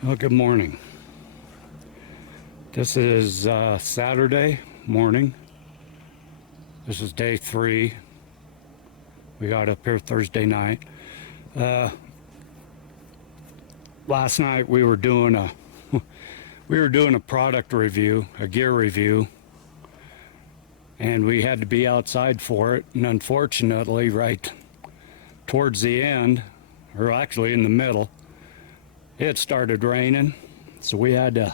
Well, good morning. This is Saturday morning. This is day 3. We got up here Thursday night. Last night we were doing a product review, a gear review, and we had to be outside for it. And unfortunately, right towards the end, or actually in the middle, it started raining, so we had to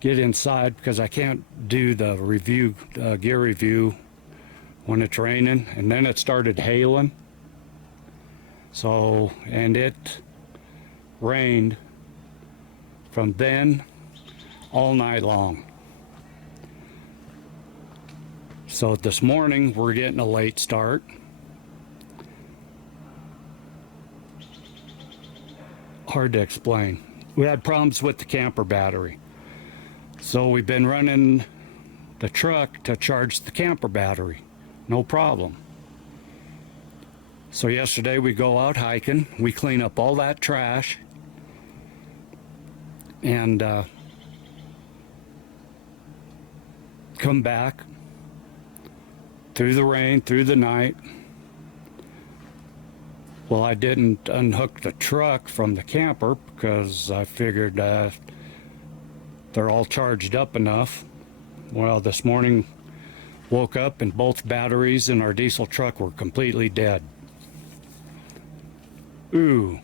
get inside because I can't do the review, gear review, when it's raining. And then it started hailing. So, and it rained from then all night long. So this morning we're getting a late start. Hard to explain. We had problems with the camper battery. So we've been running the truck to charge the camper battery. No problem. So yesterday we go out hiking. We clean up all that trash. And come back through the rain, through the night. Well, I didn't unhook the truck from the camper because I figured they're all charged up enough. Well, this morning woke up and both batteries in our diesel truck were completely dead. Ooh.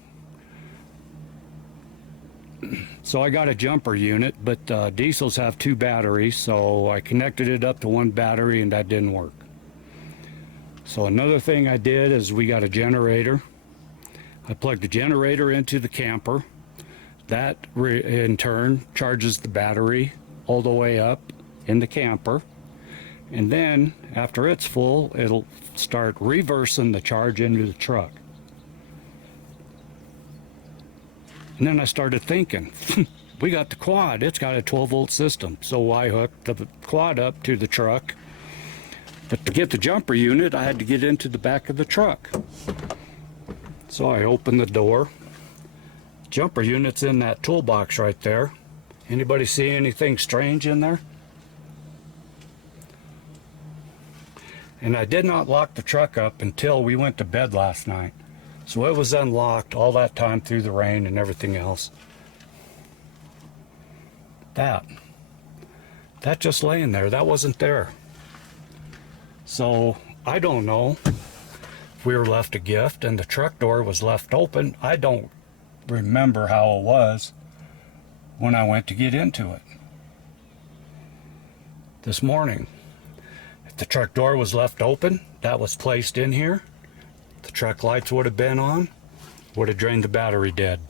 So I got a jumper unit, but diesels have 2 batteries, so I connected it up to one battery and that didn't work. So another thing I did is we got a generator. I plugged the generator into the camper. That in turn charges the battery all the way up in the camper. And then after it's full, it'll start reversing the charge into the truck. And then I started thinking, we got the quad, it's got a 12-volt system. So I hooked the quad up to the truck. But to get the jumper unit, I had to get into the back of the truck. So I opened the door. Jumper unit's in that toolbox right there. Anybody see anything strange in there? And I did not lock the truck up until we went to bed last night. So it was unlocked all that time through the rain and everything else. That just laying there, that wasn't there. So I don't know if we were left a gift and the truck door was left open. I don't remember how it was when I went to get into it this morning. If the truck door was left open, that was placed in here, the truck lights would have been on, would have drained the battery dead.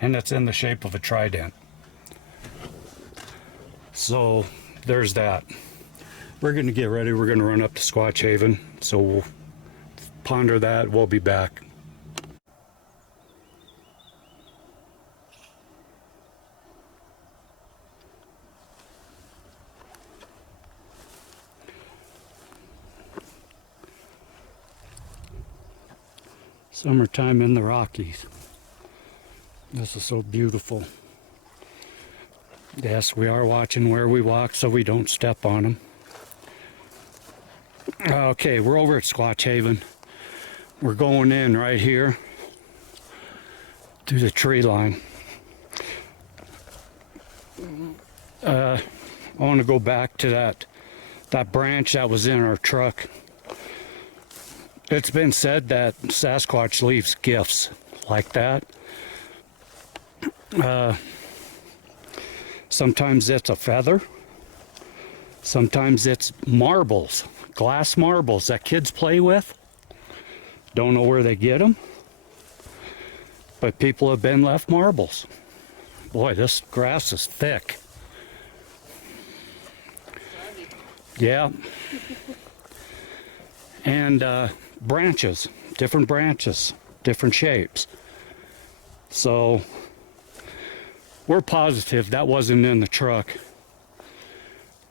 And it's in the shape of a trident. So there's that. We're going to get ready. We're going to run up to Squatch Haven. So we'll ponder that. We'll be back. Summertime in the Rockies. This is so beautiful. Yes, we are watching where we walk so we don't step on them. Okay, we're over at Squatch Haven. We're going in right here through the tree line. I want to go back to that branch that was in our truck. It's been said that Sasquatch leaves gifts like that. Sometimes it's a feather. Sometimes it's marbles, glass marbles that kids play with. Don't know where they get them. But people have been left marbles. Boy, this grass is thick. Yeah. And branches, different shapes. So we're positive that wasn't in the truck.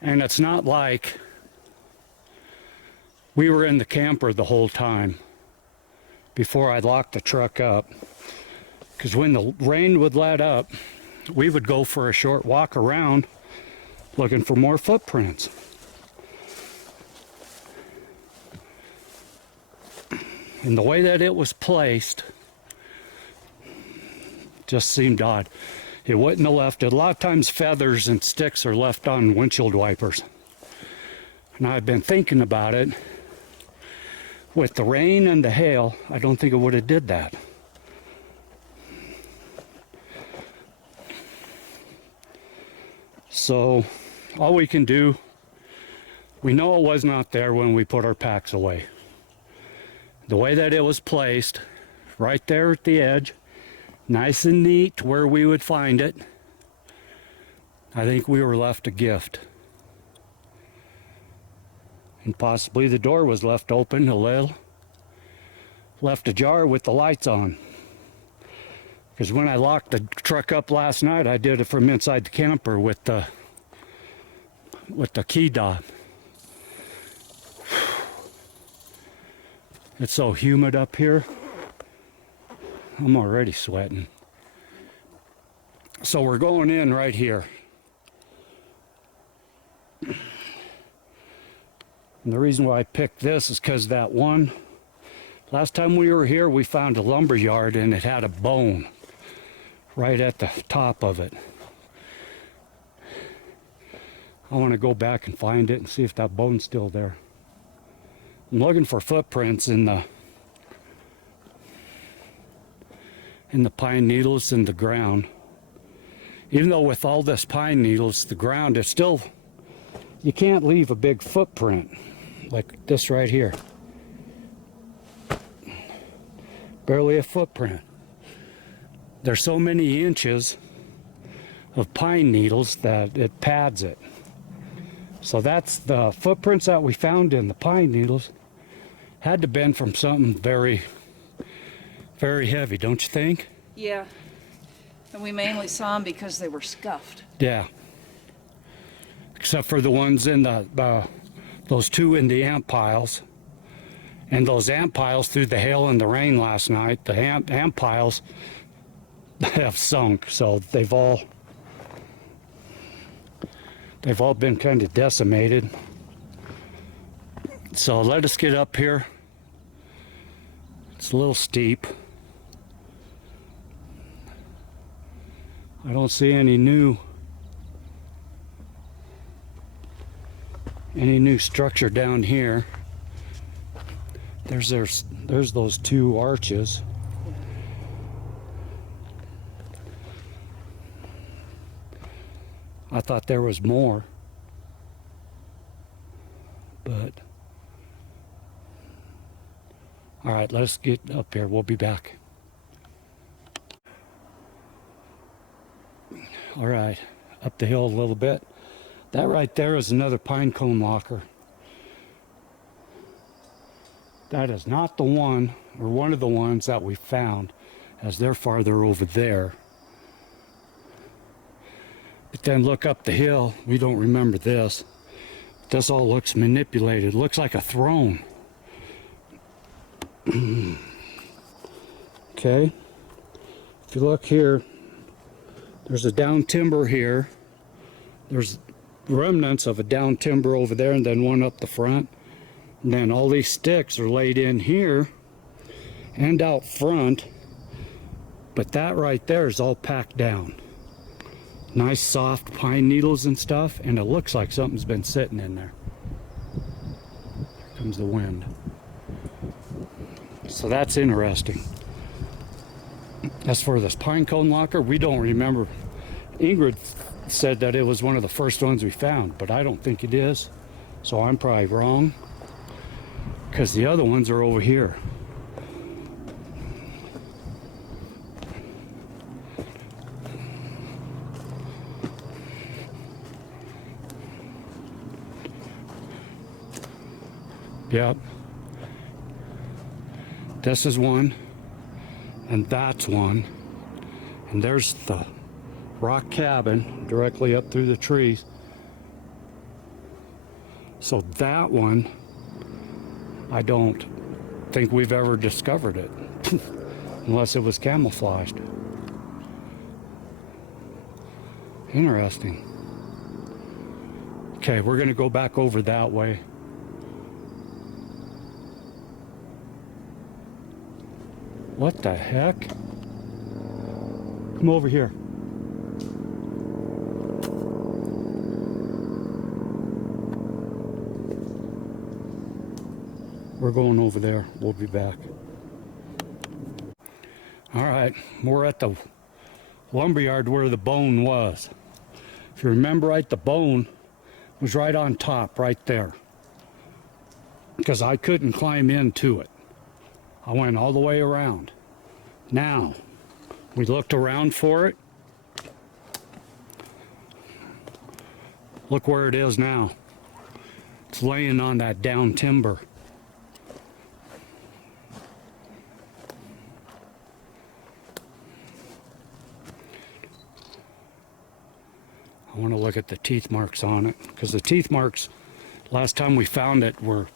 And it's not like we were in the camper the whole time before I locked the truck up. Because when the rain would let up, we would go for a short walk around looking for more footprints. And the way that it was placed just seemed odd. It wouldn't have left it. A lot of times feathers and sticks are left on windshield wipers. And I've been thinking about it. With the rain and the hail, I don't think it would have did that. So all we can do, we know it was not there when we put our packs away. The way that it was placed, right there at the edge, nice and neat where we would find it, I think we were left a gift. And possibly the door was left open a little, left ajar with the lights on. Because when I locked the truck up last night, I did it from inside the camper with the key dot. It's so humid up here. I'm already sweating. So we're going in right here. And the reason why I picked this is because that one, last time we were here, we found a lumber yard and it had a bone right at the top of it. I want to go back and find it and see if that bone's still there. I'm looking for footprints in the pine needles in the ground. Even though with all this pine needles, the ground is still, you can't leave a big footprint like this right here. Barely a footprint. There's so many inches of pine needles that it pads it. So that's the footprints that we found in the pine needles. Had to have been from something very, very heavy, don't you think? Yeah. And we mainly saw them because they were scuffed. Yeah. Except for the ones in those two in the ant piles. And those ant piles through the hail and the rain last night, the ant piles have sunk. So they've all been kind of decimated. So let us get up here. It's a little steep. I don't see any new structure down here. There's those two arches. I thought there was more, but all right, let's get up here. We'll be back. All right, up the hill a little bit. That right there is another pine cone locker. That is not the one, or one of the ones that we found, as they're farther over there. But then look up the hill. We don't remember this. This all looks manipulated. It looks like a throne. Okay. If you look here, there's a down timber here. There's remnants of a down timber over there, and then one up the front. And then all these sticks are laid in here and out front. But that right there is all packed down. Nice soft pine needles and stuff, and it looks like something's been sitting in there. Here comes the wind. So that's interesting. As for this pine cone locker, we don't remember. Ingrid said that it was one of the first ones we found, but I don't think it is. So I'm probably wrong, because the other ones are over here. Yep. This is one, and that's one. And there's the rock cabin directly up through the trees. So that one, I don't think we've ever discovered it, unless it was camouflaged. Interesting. Okay, we're going to go back over that way. What the heck? Come over here. We're going over there. We'll be back. All right, we're at the lumberyard where the bone was. If you remember right, the bone was right on top, right there. Because I couldn't climb into it. I went all the way around. Now, we looked around for it. Look where it is now. It's laying on that down timber. I want to look at the teeth marks on it, because the teeth marks, last time we found it, were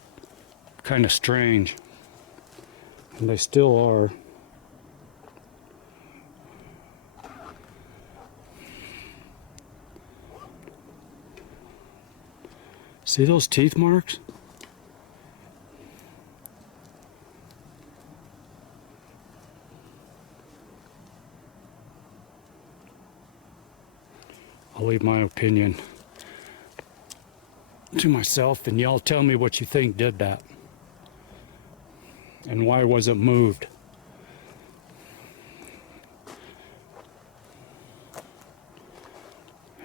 kind of strange. And they still are. See those teeth marks? I'll leave my opinion to myself, and y'all tell me what you think did that. And why was it moved?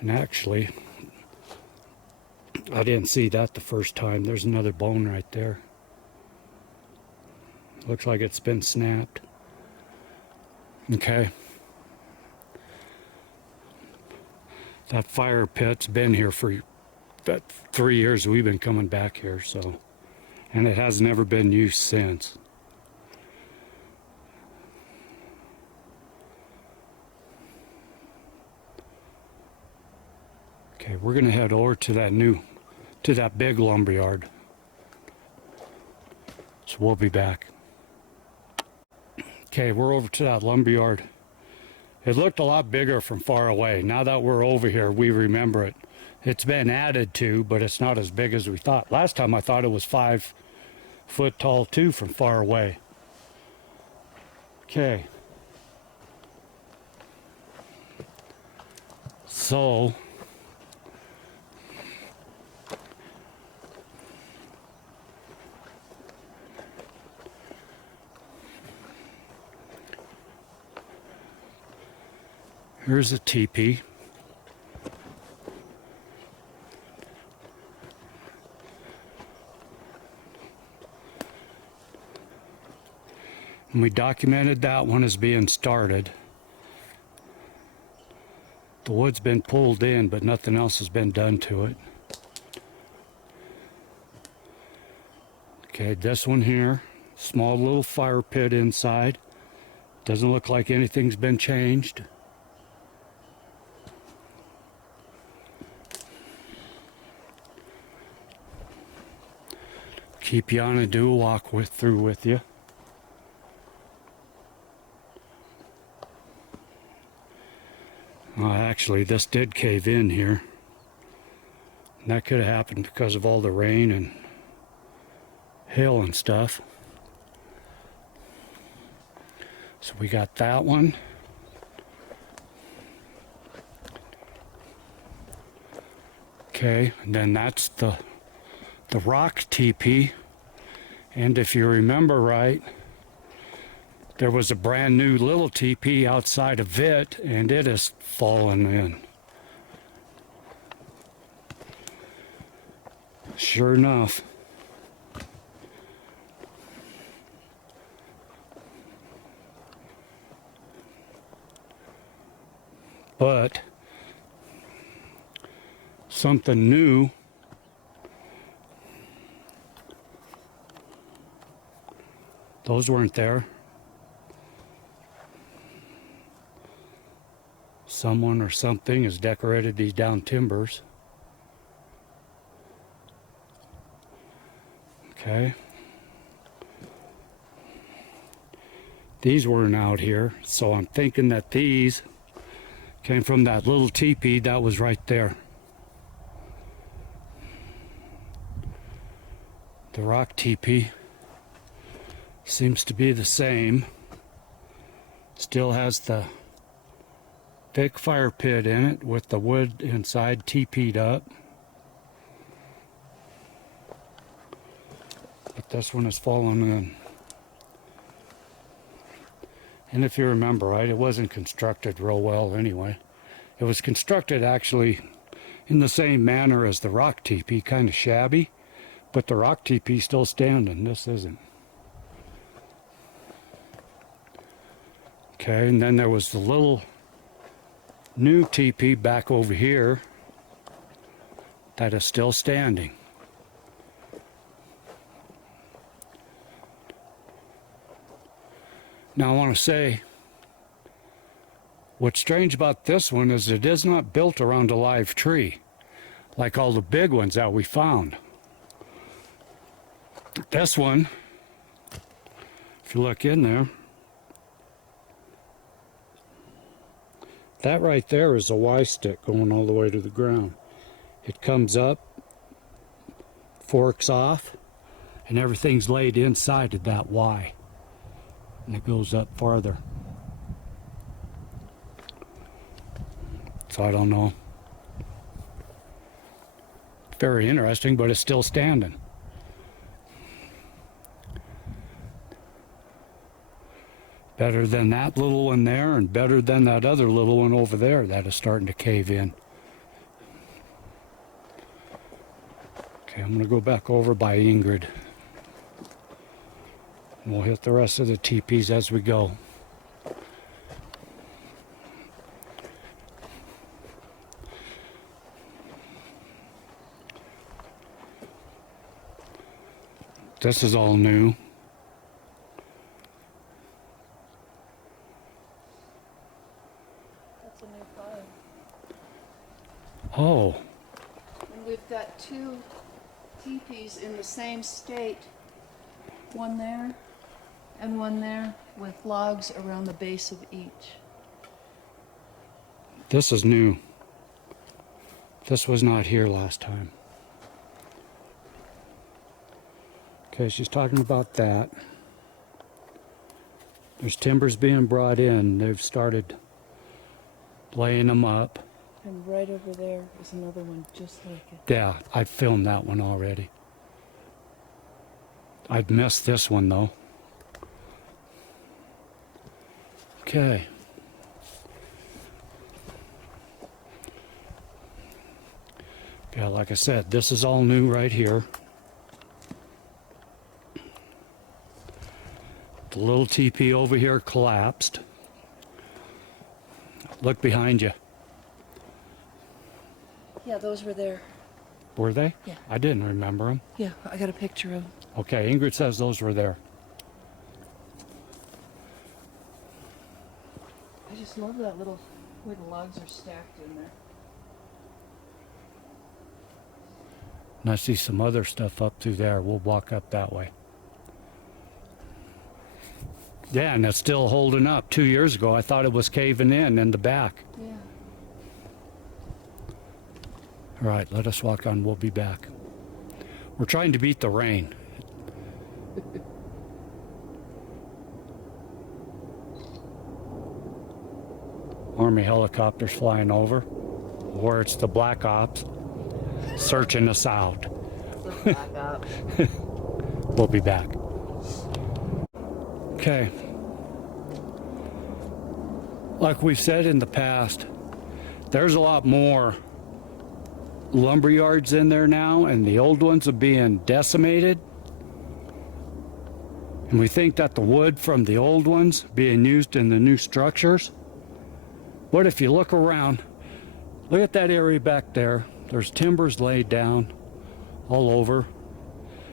And actually, I didn't see that the first time. There's another bone right there. Looks like it's been snapped. Okay. That fire pit's been here for that 3 years we've been coming back here, so, and it has never been used since. Okay, we're gonna head over to that big lumberyard. So we'll be back. Okay, we're over to that lumberyard. It looked a lot bigger from far away. Now that we're over here, we remember it. It's been added to, but it's not as big as we thought. Last time I thought it was 5 foot tall too from far away. Okay. So, here's a teepee. And we documented that one as being started. The wood's been pulled in, but nothing else has been done to it. Okay, this one here, small little fire pit inside. Doesn't look like anything's been changed. Keep you on and do a walk through with you. Actually, this did cave in here. And that could have happened because of all the rain and hail and stuff. So we got that one. Okay, and then that's the rock teepee. And if you remember right, there was a brand new little teepee outside of it, and it has fallen in. Sure enough. But something new those weren't there. Someone or something has decorated these down timbers. Okay. These weren't out here, so I'm thinking that these Came from that little teepee that was right there. The rock teepee seems to be the same. Still has the big fire pit in it with the wood inside teepeed up. But this one has fallen in. And if you remember right, it wasn't constructed real well anyway. It was constructed actually in the same manner as the rock teepee, kind of shabby, but the rock teepee still standing. This isn't. Okay, and then there was the little new teepee back over here that is still standing. Now I want to say, what's strange about this one is it is not built around a live tree, like all the big ones that we found. This one, if you look in there, that right there is a Y stick going all the way to the ground. It comes up, forks off, and everything's laid inside of that Y. And it goes up farther. So I don't know. Very interesting, but it's still standing. Better than that little one there, and better than that other little one over there that is starting to cave in. Okay, I'm going to go back over by Ingrid. And we'll hit the rest of the teepees as we go. This is all new. That's a new pile. Oh, And we've got two teepees in the same state. One there and one there with logs around the base of each. this is new. This was not here last time. Okay, she's talking about that. There's timbers being brought in. They've started laying them up. And right over there is another one just like it. Yeah, I filmed that one already. I'd missed this one though. Okay. Yeah, like I said, this is all new right here. The little teepee over here collapsed. Look behind you. Yeah, those were there. Were they? Yeah. I didn't remember them. Yeah, I got a picture of them. Okay, Ingrid says those were there. I just love that little way the logs are stacked in there. And I see some other stuff up through there. We'll walk up that way. Yeah, and it's still holding up. 2 years ago, I thought it was caving in the back. Yeah. All right, let us walk on. We'll be back. We're trying to beat the rain. Army helicopters flying over, or it's the Black Ops searching us out. We'll be back. Okay. Like we've said in the past, there's a lot more lumber yards in there now, and the old ones are being decimated. And we think that the wood from the old ones being used in the new structures. But if you look around, look at that area back there. There's timbers laid down all over.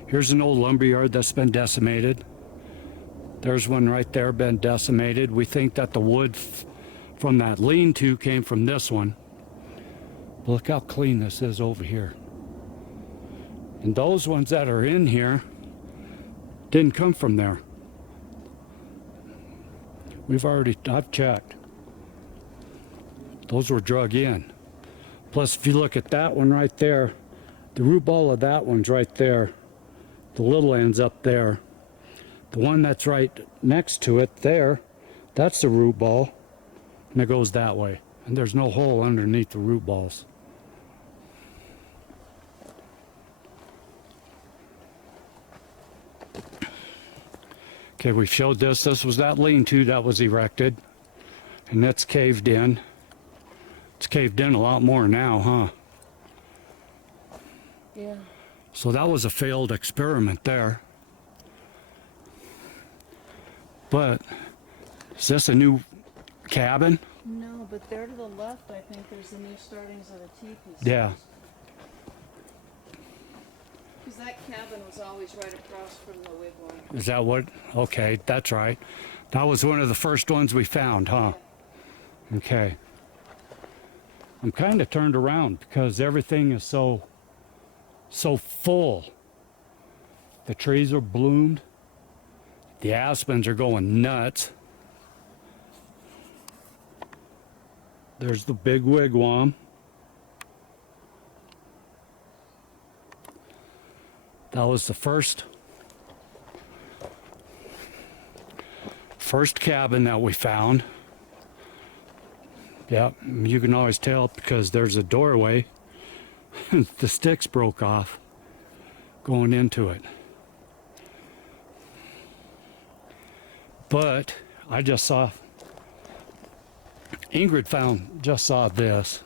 Here's an old lumber yard that's been decimated. There's one right there been decimated. We think that the wood from that lean-to came from this one. Look how clean this is over here. And those ones that are in here didn't come from there. I've checked. Those were drug in. Plus, if you look at that one right there, the root ball of that one's right there. The little end's up there. The one that's right next to it there, that's the root ball, and it goes that way. And there's no hole underneath the root balls. Okay, we showed this. This was that lean-to that was erected, and that's caved in. It's caved in a lot more now, huh? Yeah. So that was a failed experiment there. But is this a new cabin? No, but there to the left, I think there's the new startings of the teepees. Yeah. Because that cabin was always right across from the wigwam. Is that what? Okay, that's right. That was one of the first ones we found, huh? Yeah. Okay. I'm kind of turned around because everything is so full. The trees are bloomed. The aspens are going nuts. There's the big wigwam. That was the first cabin that we found. Yeah, you can always tell because there's a doorway. The sticks broke off going into it. But I just saw, Ingrid just saw this.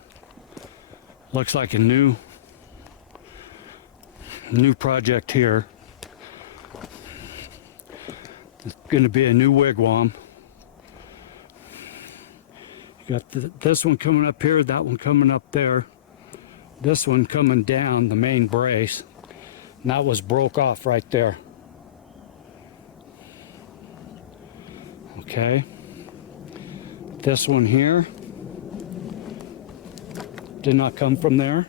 Looks like a new project here. It's going to be a new wigwam. You got this one coming up here, that one coming up there, this one coming down the main brace, and that was broke off right there. Okay, this one here did not come from there.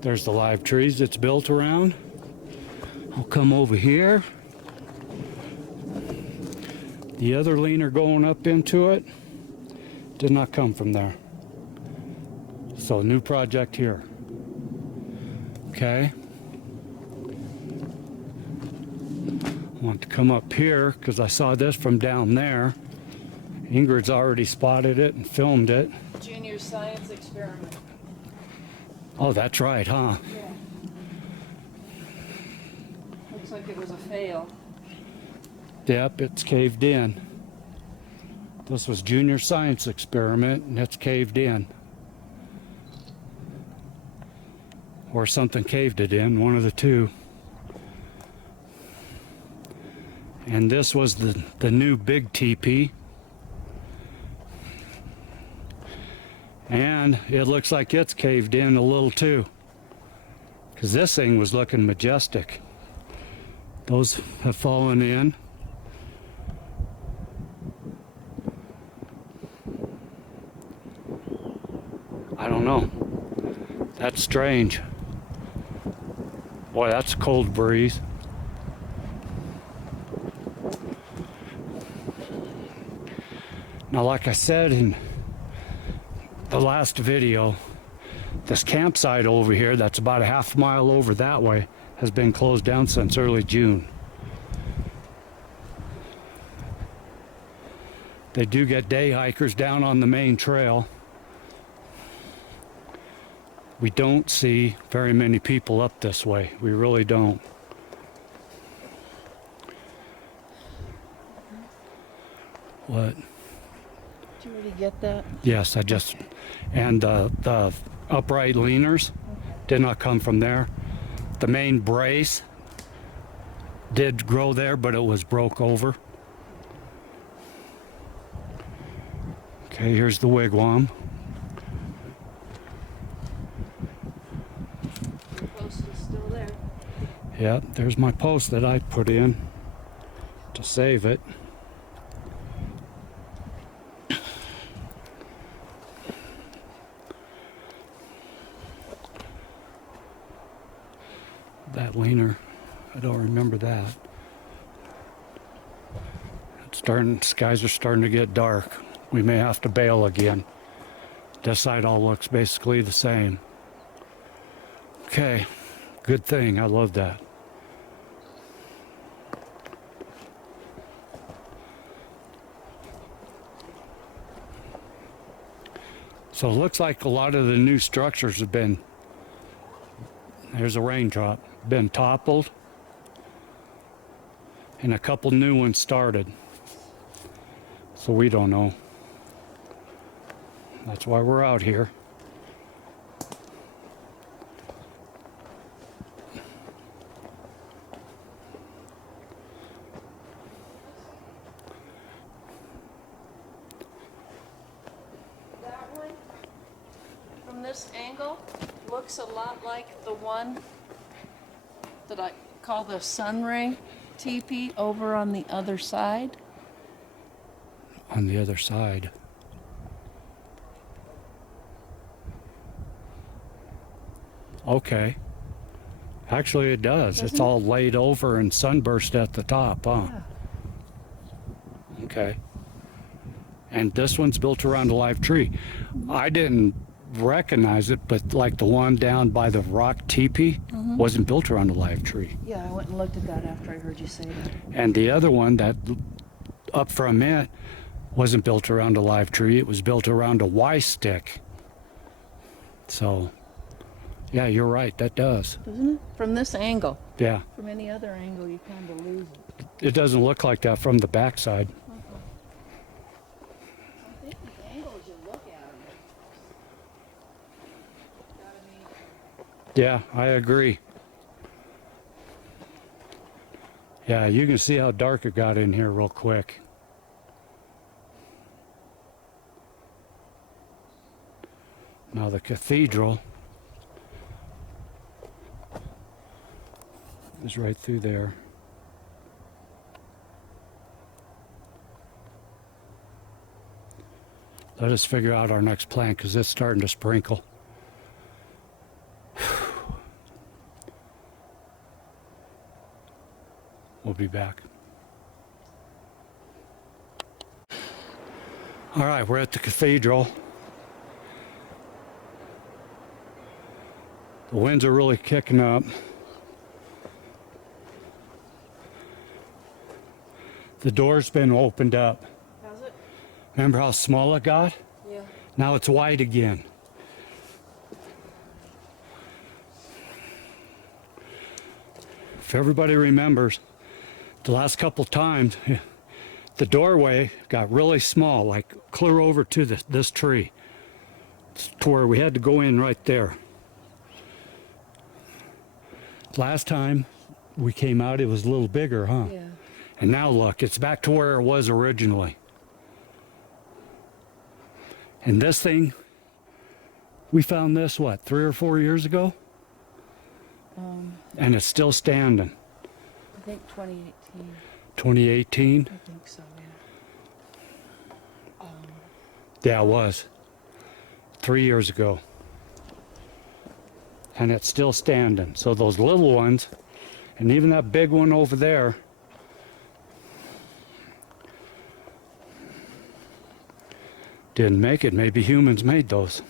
There's the live trees it's built around. I'll come over here. The other leaner going up into it did not come from there. So new project here. Okay. I want to come up here because I saw this from down there. Ingrid's already spotted it and filmed it. Junior science experiment. Oh, that's right, huh? Yeah. Looks like it was a fail. Yep, it's caved in. This was junior science experiment and it's caved in. Or something caved it in, one of the two. And this was the new big teepee. And it looks like it's caved in a little too. Because this thing was looking majestic. Those have fallen in. I don't know. That's strange. Boy, that's a cold breeze. Now, like I said in the last video, this campsite over here that's about a half mile over that way has been closed down since early June. They do get day hikers down on the main trail. We don't see very many people up this way. We really don't. What? Did you already get that? Yes, I just, and the upright leaners did not come from there. The main brace did grow there, but it was broke over. Okay, here's the wigwam. The post is still there. Yeah, there's my post that I put in to save it. That leaner, I don't remember that. It's starting, skies are starting to get dark. we may have to bail again. This side all looks basically the same. Okay, good thing. I love that. So it looks like a lot of the new structures have been, there's a raindrop, been toppled, and a couple new ones started. So we don't know. That's why we're out here. That one, from this angle, looks a lot like the one that I call the sunray teepee over on the other side. On the other side. Okay. Actually, it does. Doesn't It's all laid over and sunburst at the top, huh? Yeah. Okay. And this one's built around a live tree. I didn't recognize it, but like the one down by the rock teepee wasn't built around a live tree. Yeah, I went and looked at that after I heard you say that. And the other one that up from it wasn't built around a live tree. It was built around a Y stick. So, yeah, you're right. That does. Doesn't it? From this angle. Yeah. From any other angle, you kind of lose it. It doesn't look like that from the backside. I think the angles you look at them. Yeah, I agree. Yeah, you can see how dark it got in here real quick. Now the cathedral is right through there. Let us figure out our next plan because it's starting to sprinkle. We'll be back. All right, we're at the cathedral. The winds are really kicking up. The door's been opened up. Has it? Remember how small it got? Yeah. Now it's wide again. If everybody remembers, the last couple times, the doorway got really small, like clear over to this tree, to where we had to go in right there. Last time we came out, it was a little bigger, huh? Yeah. And now look, it's back to where it was originally. And this thing, we found this, what, 3 or 4 years ago? And it's still standing. I think 2018. 2018? I think so, yeah. Yeah, it was. 3 years ago. And it's still standing. So those little ones, and even that big one over there, didn't make it. Maybe humans made those.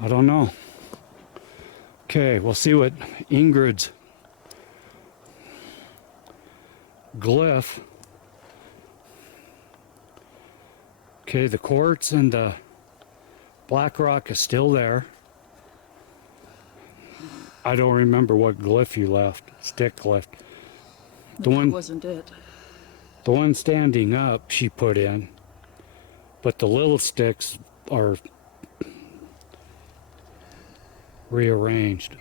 I don't know. Okay, we'll see what Ingrid's glyph. Okay, the quartz and the black rock is still there. I don't remember what glyph you left. Stick glyph. The That one, wasn't it. the one standing up she put in, but the little sticks are rearranged.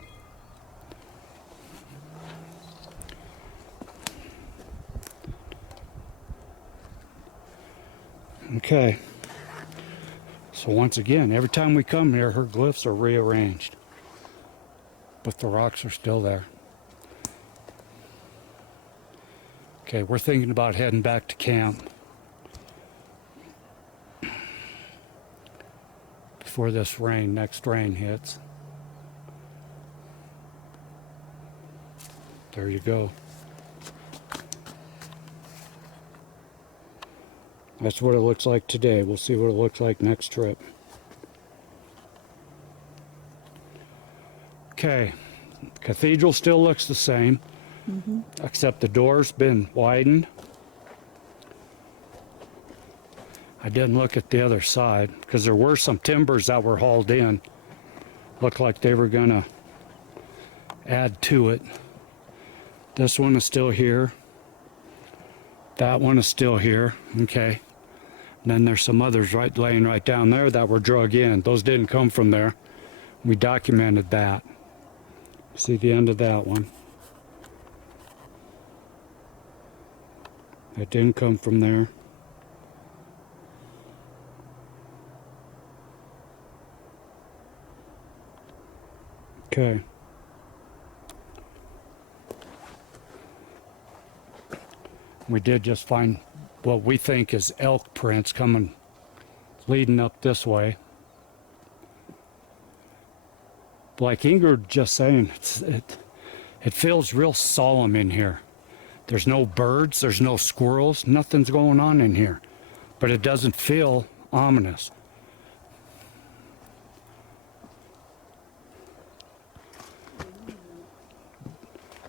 Okay. So once again, every time we come here, her glyphs are rearranged. But the rocks are still there. Okay, we're thinking about heading back to camp before this next rain hits. There you go. That's what it looks like today. We'll see what it looks like next trip. Okay, cathedral still looks the same, except the door's been widened. I didn't look at the other side because there were some timbers that were hauled in. Looked like they were gonna add to it. This one is still here. That one is still here. Okay. And then there's some others laying right down there that were drug in. Those didn't come from there. We documented that. See the end of that one. That didn't come from there. Okay. We did just find what we think is elk prints coming, leading up this way. Like Ingrid just saying, it feels real solemn in here. There's no birds, there's no squirrels, nothing's going on in here. But it doesn't feel ominous.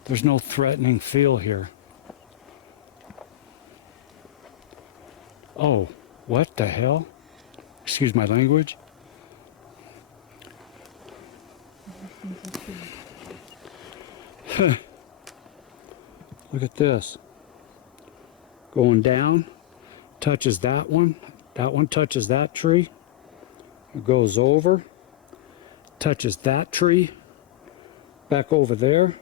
There's no threatening feel here. Oh, what the hell? Excuse my language. Look at this. Going down, touches that one touches that tree. It goes over, touches that tree, back over there.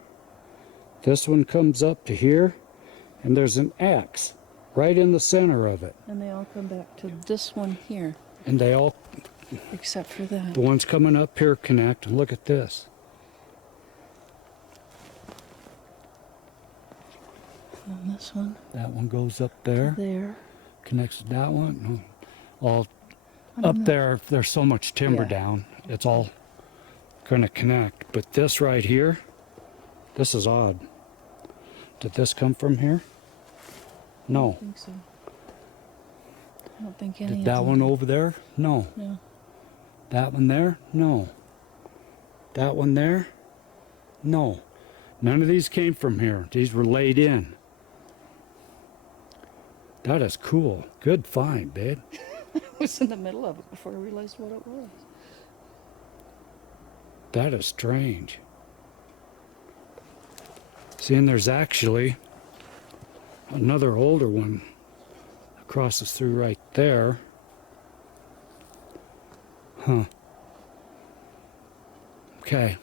This one comes up to here, and there's an X right in the center of it. And they all come back to this one here, And they all, except for that. the ones coming up here connect. And look at this. And this one, That one goes up there, there. connects to that one. All I don't up know. there, there's so much timber Yeah. down. It's all going to connect. But this right here, this is odd. Did this come from here? I No. don't think so. I don't think any Did of that them one did. over there? No. No. That one there? No. That one there? No. None of these came from here. These were laid in. That is cool. Good find, babe. I was in the middle of it before I realized what it was. That is strange. See, and there's actually another older one that crosses through right there. Huh. Okay.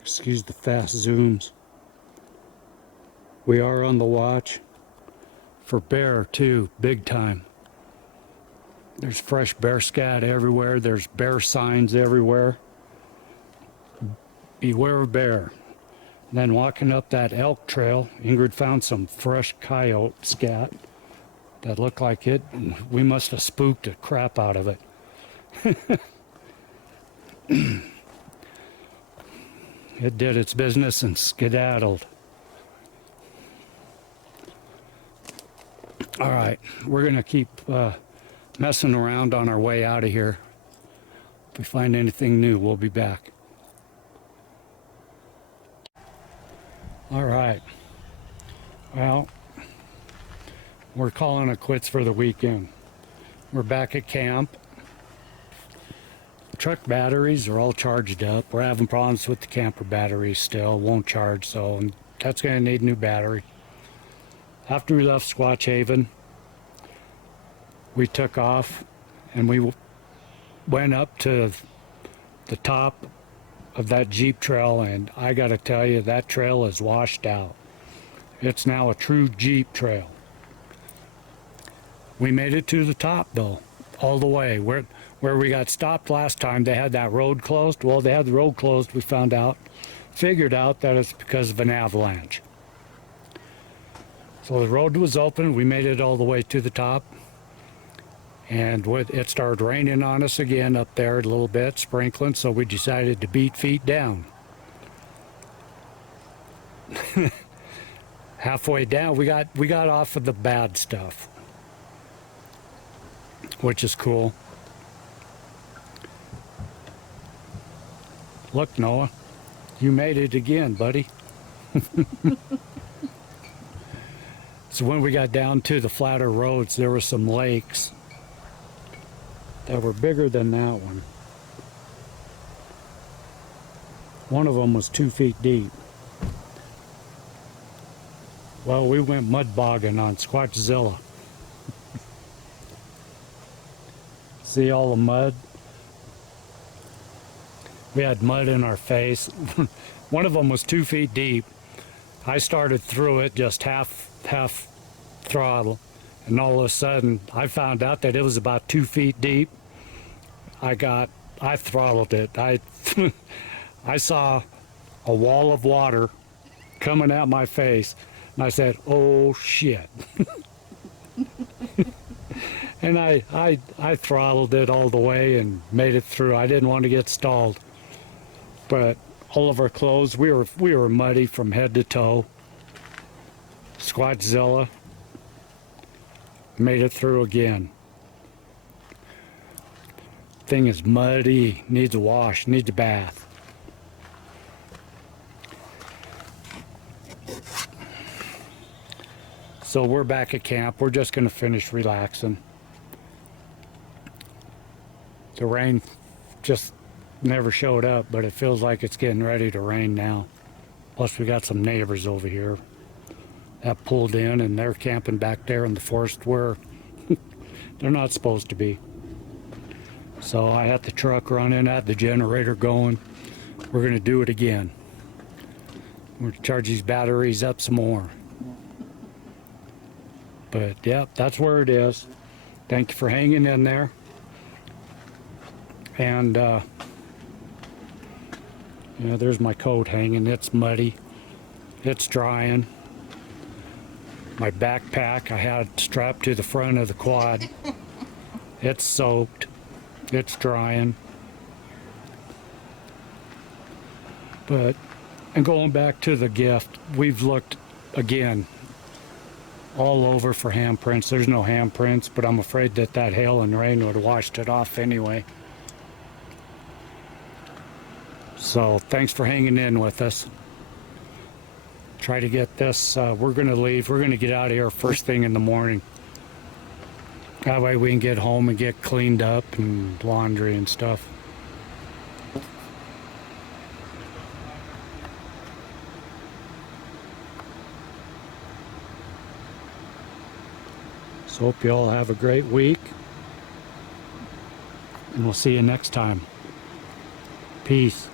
Excuse the fast zooms. We are on the watch for bear too, big time. There's fresh bear scat everywhere. There's bear signs everywhere. Beware of bear. And then walking up that elk trail, Ingrid found some fresh coyote scat that looked like it. We must have spooked the crap out of it. It did its business and skedaddled. All right, we're going to keep messing around on our way out of here. If we find anything new, we'll be back. All right. Well, we're calling it quits for the weekend. We're back at camp. Truck batteries are all charged up. We're having problems with the camper batteries still. Won't charge, so that's going to need a new battery. After we left Squatch Haven, we took off and we went up to the top of that Jeep trail, and I got to tell you, that trail is washed out. It's now a true Jeep trail. We made it to the top, though, all the way. Where we got stopped last time, they had that road closed. Well, they had the road closed, we figured out that it's because of an avalanche. So the road was open. We made it all the way to the top. And it started raining on us again up there a little bit, sprinkling, so we decided to beat feet down. Halfway down, we got off of the bad stuff, which is cool. Look, Noah, you made it again, buddy. So when we got down to the flatter roads, there were some lakes that were bigger than that one. One of them was 2 feet deep. Well, we went mud bogging on Squatchzilla. See all the mud? We had mud in our face. One of them was 2 feet deep. I started through it just half throttle, and all of a sudden I found out that it was about 2 feet deep. I throttled it. I saw a wall of water coming at my face, and I said, "Oh shit." And I throttled it all the way and made it through. I didn't want to get stalled, but all of our clothes, we were muddy from head to toe. Squatchzilla made it through again. Thing is muddy, needs a wash, needs a bath. So we're back at camp. We're just going to finish relaxing. The rain just never showed up, but it feels like it's getting ready to rain now. Plus we got some neighbors over here that pulled in, and they're camping back there in the forest where they're not supposed to be. So I had the truck running, I had the generator going. We're going to do it again. We're going to charge these batteries up some more. But yeah, that's where it is. Thank you for hanging in there. And there's my coat hanging. It's muddy. It's drying. My backpack I had strapped to the front of the quad. It's soaked. It's drying. But, and going back to the gift, we've looked again all over for handprints. There's no handprints, but I'm afraid that hail and rain would have washed it off anyway. So thanks for hanging in with us. Try to get this, we're going to leave. We're going to get out of here first thing in the morning. That way we can get home and get cleaned up and laundry and stuff. So hope you all have a great week. And we'll see you next time. Peace.